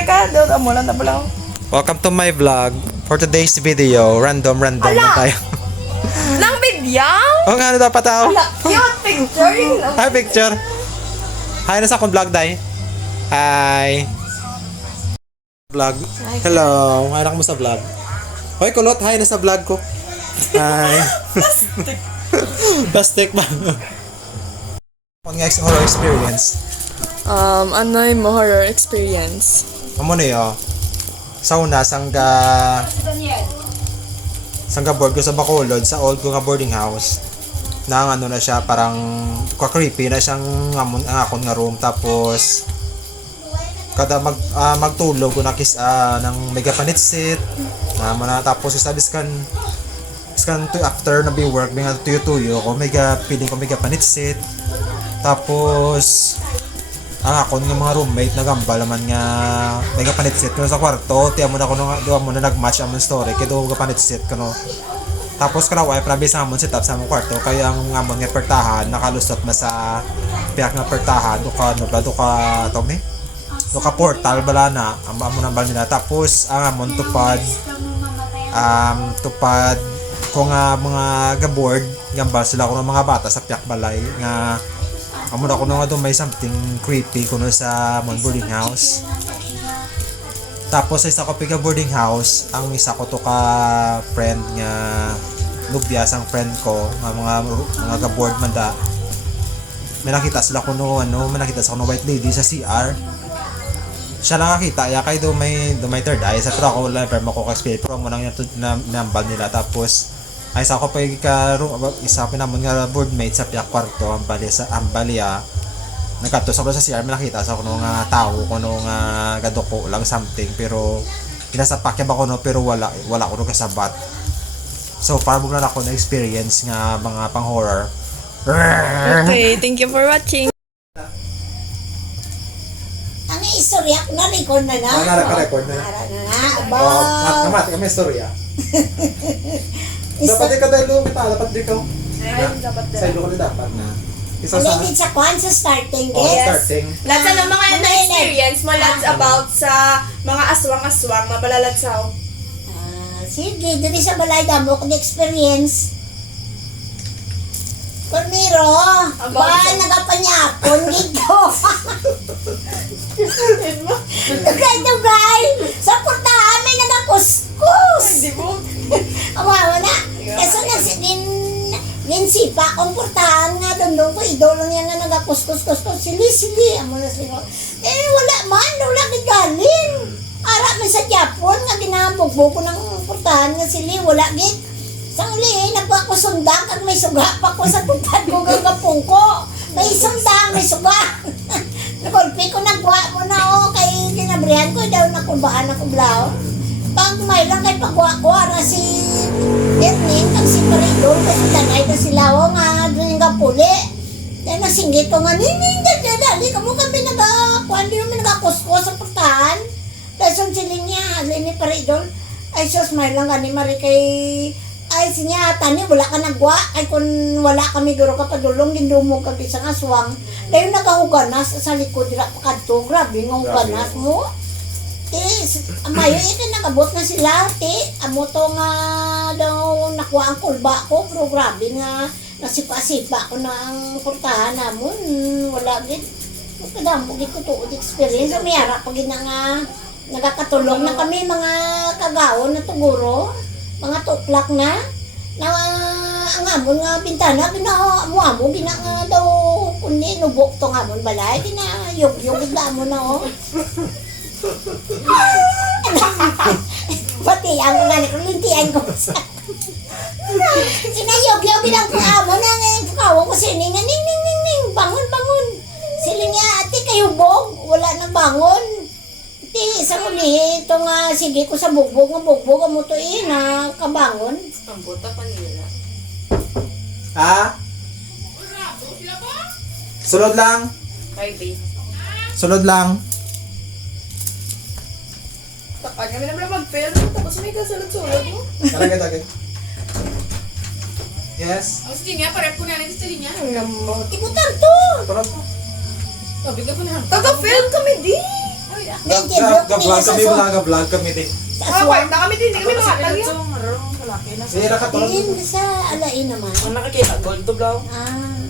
Sabay ka, doon mo lang na pala. Welcome to my vlog. For today's video, random lang tayo. Nang video? Oh, nga, ano dapat tao? Ala, cute picture. Hi, picture. Hi, nasa akong vlog, day. Hi. Vlog. Hello. Hi, mo sa vlog. Hoy, kulot. Hi, nasa vlog ko. Hi. Plastic ba? Ang horror experience. Ano yung horror experience? Amo na yun. Sa una, sangga board ko sa Bacolod, sa old ko nga boarding house. Na ano na siya, parang creepy na siyang ang akon nga room. Tapos kada magtulog ko nakis ng mega panitsit na tapos sabi skan to after na be work binga tuyo ko mega feeling ko mega panitsit. Tapos ang akon nga mga roommate nagambal man nga mega panitsit kuno sa kwarto tiya mo na kuno duwa mo na nagmatch amon story kay do ga panitsit kuno. Tapos kalaway prabi sa amon setup sa amon kwarto kaya ang amon nga pertahan nakalusot na sa piyak nga pertahan do ka tog ni do ka portal bala na amon ang bal nila. Tapos ang amon tupad ko nga mga gaboard gambal sila kuno mga bata sa piyak balay nga amo na kuno nga do may something creepy kuno sa mon boarding house. Tapos sa isa ko piga boarding house, ang isa ko to ka friend nga lubyas ang friend ko nga mga gaboard man da. May nakita sila kuno may nakita sa kuno white lady sa CR. Siya lang nakita ya kay do may third eye sa pero ako wala pero mako-experience pero mo nang nambal nila. Tapos ay sa ako pa isa pinamon nga boardmate sa piyak kwarto ang balya nagkato sa CR may nakita sa kuno nga tao kuno nga gadoko lang something pero pinasapak ba kuno pero wala kuno kasabat. So para mo na ako na experience nga mga pang horror. Okay, thank you for watching. Ang istorya ko na-record na na. Naka-record na. Para na na. Aba. Kamat kami istorya. Dapat ka dahil dapat di ka. Sa ilo ko dapat na. Isa sa Hindi sa kwan sa starting yes. guys. Starting. Lots ng mga na-experience mo, lots about sa mga aswang-aswang, mabalalagsaw. Sige, dito sa balay damo ko na-experience. Cornero, ba nagapanyapon dito? Dugay, sa portahan may nagakuskus. Di mo? Awawa na. Kasi ninsipa kong portahan nga doon ko, idol lang yan nga nagakuskus. Sili. Amo na sila. Wala galing. Ara man sa Japon nga ginabugbo ko ng portahan nga sili, wala git. Sa uli, nakuha ko sundang kag may suga pa ko sa tupad ko gagapong ko. May sundang, may suga. Nakulpi ko nagwa mo na kay ginabrihan ko daw nakulbaan ako blaw. Pag may lang kay pagwa-kwa na si Erning kag si Paridol kasi tanay na sila nga doon nga puli. Dahil nasinggit ko nga, nining, dali ka mo kami nagakuan, di naman nagakusko sa portahan. Dahil son sila niya, ni Paridol. Ay sus, may lang ka ni Marie kay ay sinya tani wala ka nagwa ay kung wala kami guro ka padulong gindumog kag isang aswang dayon nagahuganas sa likod dira pa kadto grabe ng huganas mo mayo ito nagabot na sila amo to nga daw nakuha ang kulba ko pero grabe nga nasipa-sipa ko na ang portahan namon wala gid kadamo gid ko tuod experience mayara pag nga nagakatulong na kami mga kagaon na tuguro mga tuklak na ang amon nga bintana amo gina nga daw kundi nubok tong amon balay yog mo na pati ang nga lintian ko sinayog lang po amon na kawo ko sining ning bangon sila niya ati kayo bog wala nang bangon. Isang uli, ito nga, sige ko sa bugbog mo to na kabangon. Ang buta pa nila. Ha? Sunod lang. Baby. Sunod lang. Tapan kami naman mag-film, tapos may kasulod-sulod mo. Tagay. Yes. Ang sige nga, parang po natin sa niya. Ibutan to! Tulog. Sabi ka po na. Taga-film kami di! Ga-vlog kami, vlog kami din. Mga kwarta kami din, hindi kami nakatag yun. Sige, nakatulog. Hindi sa alain naman. Ang nakikita, gold to blow. Ah.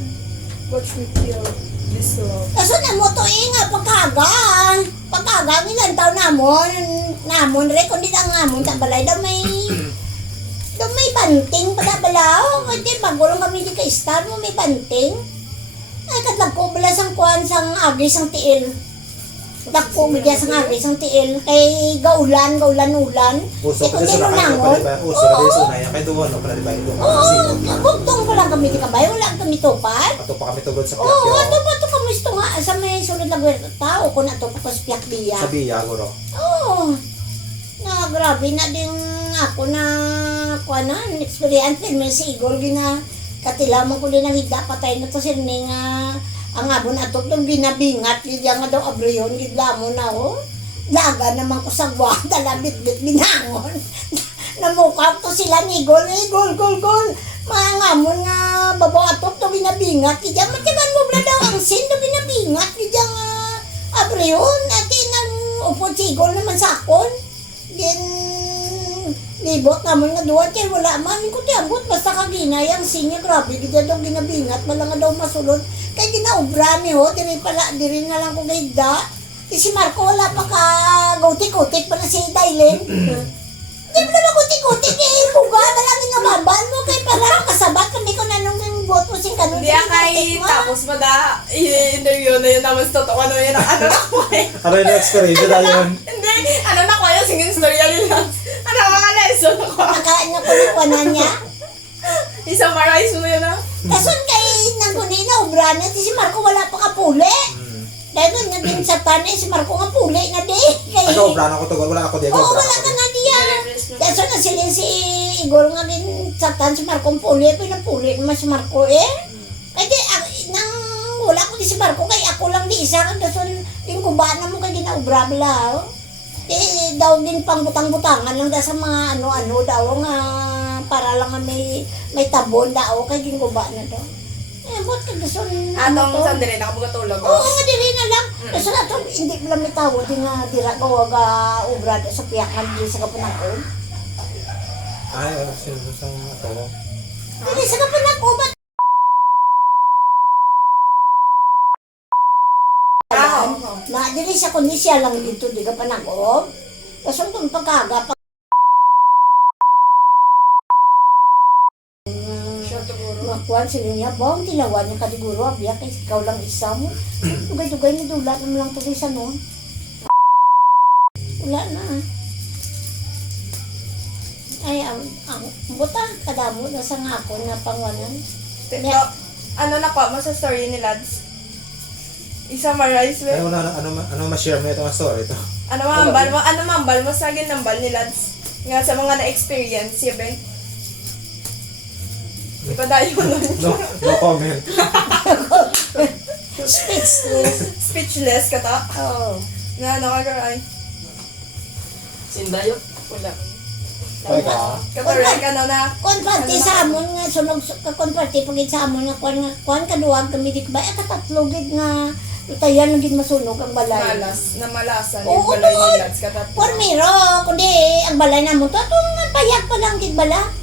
Watch me feel this love. Kaso na mo to nga pagkaga ilang taon namon re kundi ang namon sa balay daw may banting padabalaw kasi bagulong kami di ka star mo may banting ay katlag ko bala sang kuan sang agis sang tiil takpo mo diya sang agis sang tiil kay gaulan Uso eh pa kundi din sa nangon nakay pa uso pa din sa unay kay duwan no para di ba ito. oo bugtong ko lang kami di kabay wala kami tupad. Ato pa kami tugod sa Oo, Piakyo. ato pa ito kamusto nga sa may sulod na tao ko na ito pa sa piyak biya. Sa Biya guro. Oo. Na grabe na din ako na kuanan experience din may sigol gina katilaman ko din ang higda patay na to sirning ang abon ato tong ginabingat gid nga daw abriyon gid lamon na ho. Laga naman ko sa gwada labit binangon. Namukha to sila ni gol mga ngamon nga babaw ato to ginabingat gid matiban mo bla daw ang sin do ginabingat gid abriyon atin ang upod sigol naman sakon. Din libot naman nga duwa kay wala man ko tiambot basta kaginay ang sinya grabe gid daw ginabingat wala nga daw masulod kay ginaubra ni ho diri na lang ko gayda si Marco wala pa ka gutik-gutik pa na si Dailin. Di mo naman gutik-gutik eh buga malangin nga babal mo kay parang kasabat kami ko nanong yung bot mo sing kanong Hindi kay tapos mada i-interview na yun naman sa totoo ano yun ang ano na ko eh. Ano yung experience na yun? Hindi, ano na ko yun, singing story nila. Ano mga lesson ako. nakain nga kulikwanan niya. I-summarize mo yun ah. Kason kay nanguni na ubra na si Marco wala pa kapuli. Dahil doon naging sa tanay si Marco nga puli na di. Kay Ano plano ko tugod wala ako di oo ako. wala ka na diya. Dahil so na sila si Igor nga din sa tan si Marco ang puli. Pinapuli naman si Marco eh. Kaya di, nang wala ko di si Marco kay ako lang di isa. Dahil so yung kubaan na mo kay ginaubra bala. Eh daw din pang butang-butangan lang dahil sa mga ano-ano daw nga para lang nga may tabon daw kay ginubaan na daw. Eh, ba't ka gusto Atong sandali, nakabugatulog. oo, nga dili na lang. Kasi na ito, hindi ko lang may tawag din nga dira ko ubra sa piyakan din sa kapanakon. Ay, sino sa ato? Dili sa kapanakon ba? Na dili sa kundi siya lang dito di kapanakon. Kasi itong pagkaga pa. Makuan sila niya, bawang tilawan niya kadiguro, abiya kay ikaw lang isa mo. Tugay-tugay ni dula naman lang tuloy sa noon. Wala na. Ay, ang buta, kadamo na sa nga ako na pangwanan. Tito, ano na po, masa story ni Lads? I-summarize Ay, mo. ano ma-share mo itong story ito? Ano mambal mo sa akin nambal ni Lads? Nga sa mga na-experience, yabe? Ipadayo mo nun. No comment. Speechless. Speechless ka ta? Oo. Nga, nakakaray. Sindayo. Wala. Ay ka. Kataray ka na. Konparti sa amon nga, sunog konparti pagit sa amon nga, kuan kaduwag kami di ba, katatlo gid nga, itayan lang gid masunog ang balay. Malas. Na malasan. Oo, Yung balay ni doon. Lads ka ta. Pormiro, kundi ang balay na mo, to, itong payag pa lang gid bala.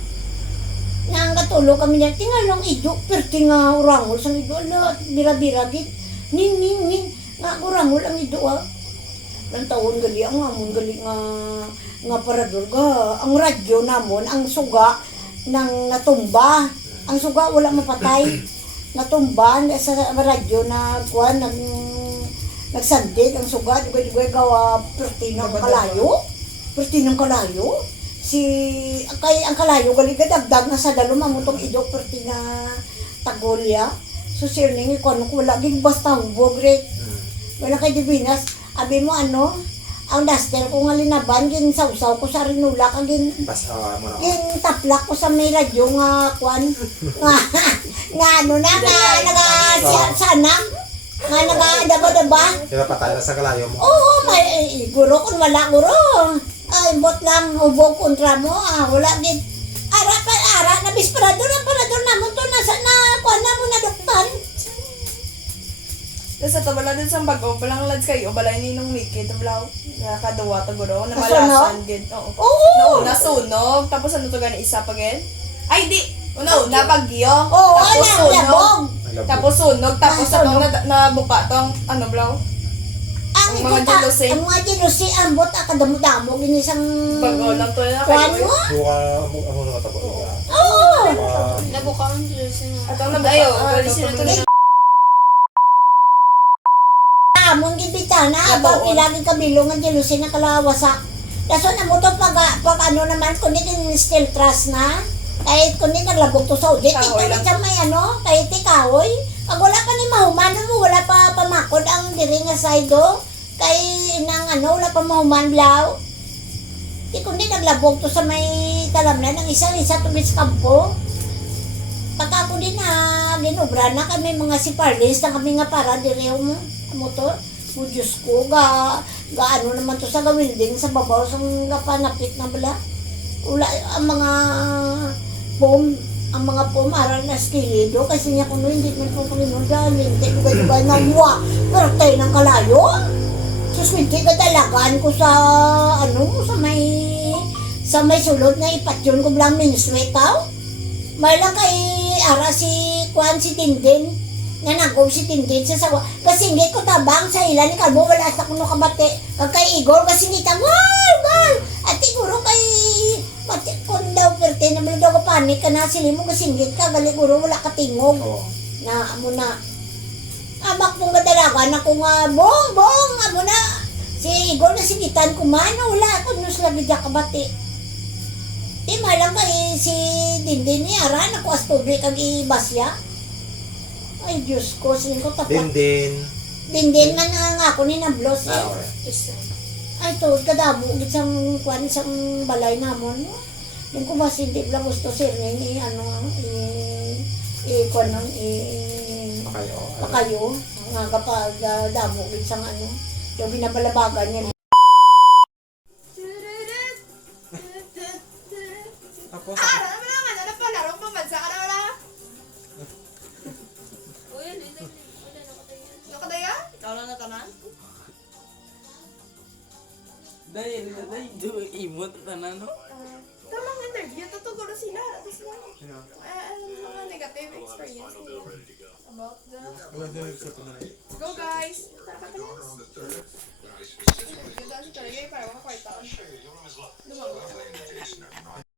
Nga ang katulo kami niya, tingalong ido, perti nga urangol sa ido, ala, bira-bira gid, ning, nga urangol ang ido, ng taon gali, ang amon gali nga parador ga, ang radyo namon, ang suga, nang natumba, ang suga wala mapatay, natumba sa radyo na kuan, nagsandig, ang suga, dugay gawa, perti ng kalayo, ang kalayo gali gadagdag na sa dalo mamutong ido perti na tagolya so sir ning ko wala gid basta hubog re wala kay dibinas abi mo ano ang duster ko nga linaban gin sausaw ko sa rinula kag gin Mo na. taplak ko sa may radyo nga kwan nga ano na naga sanak nga naga daba-daba. Kaya patay na sa kalayo mo. Oo, may guro kung wala guro. Ay, bot lang, hubog kontra mo. Wala din. Ara, na parador na mo to, nasa na, kuha na mo na doktan. Tapos sa tabala din sa bagong palang lads kayo, balay ni nung Mickey, tablaw. Nakadawa to guro, na malasan din. Oo. Oo! Nauna, sunog, tapos ano to gani isa pa gin? Ay, di! Una, bagyo. Oo, Tapos anak, sunog. labog! Tapos sunog, tapos Ah, ano, sunog. nabuka tong, ano, blaw? Ang Ang mga jealousy. Ang mga jealousy, ang bot, akadamo-damo, ginisang... Bago lang to na Kuhan kayo. mo? Buka, amo na katabo. Oo! Nabuka ang jealousy nga. At ang nabuka. Ayo, ano, bali sila to pamilya. Amon gibitana, aba, Natoon. ilaging kabilong ang jealousy na kalawasak. Kaso na mo to pag ano naman, kundi din still trust na. Kahit kundi naglabog to sa udit, Kahoy ito lang. sa may ano, kahit ikawoy. Pag wala pa ni mahuman mo, wala pa pamakod ang diri nga side do. Kay nang ano, wala pa mahuman blaw. Di kundi naglabog to sa may talamnan ng isa tubig sa kampo. Pagka ako din na ginubra na kami mga si Parlins na kami nga para diri mo motor. O Diyos ko, ano naman to sa gawilding sa babaw sa nga panapit na bala. Ula, ang mga pom aral na skilido kasi niya kuno hindi man po Panginoon dahil hindi ko gagawin na muwa pero tayo ng kalayo. Diyos hindi ka dalagaan ko sa sa may sulod na ipatyon ko bilang miniswetaw. May lang kay ara si Kwan si Tindin nga nagom si Tindin sa sawa kasi hindi ko tabang sa ilan ni Kalbo wala sa kuno kabate kag kay Igor kasi hindi gal at siguro kay pati kon daw perte na daw ka panik ka na sili mo kasi hindi ka gali guro wala ka tingog na amo na amak mong gadalagan ako nga bong amo na si Igor na singitan ko man wala ako nus lagi dya kabate. Di malang kay si Dindin niya, ara na ko as tubig kag ibasya. Ay, Diyos ko, sining ko tapat. Dindin man nga ako ni Nablos. Ay, to, kadamo, gisang kwan, isang balay namon. Yung ko ba, hindi lang gusto sirning, kwan nang, pakayo. Nga kapag damo, gisang yung binabalabagan niya. Tapos, Ano naman, ano pa, laro pa, bansa ka na wala? Nakadaya? Ikaw lang natanan? Dahil do imot na no? Tamang interview, tutuguro sila. Tapos mga negative experience nila. About the... Go guys! Tara ka na. Interview daw si Tarigay para makakwarta. Lumang.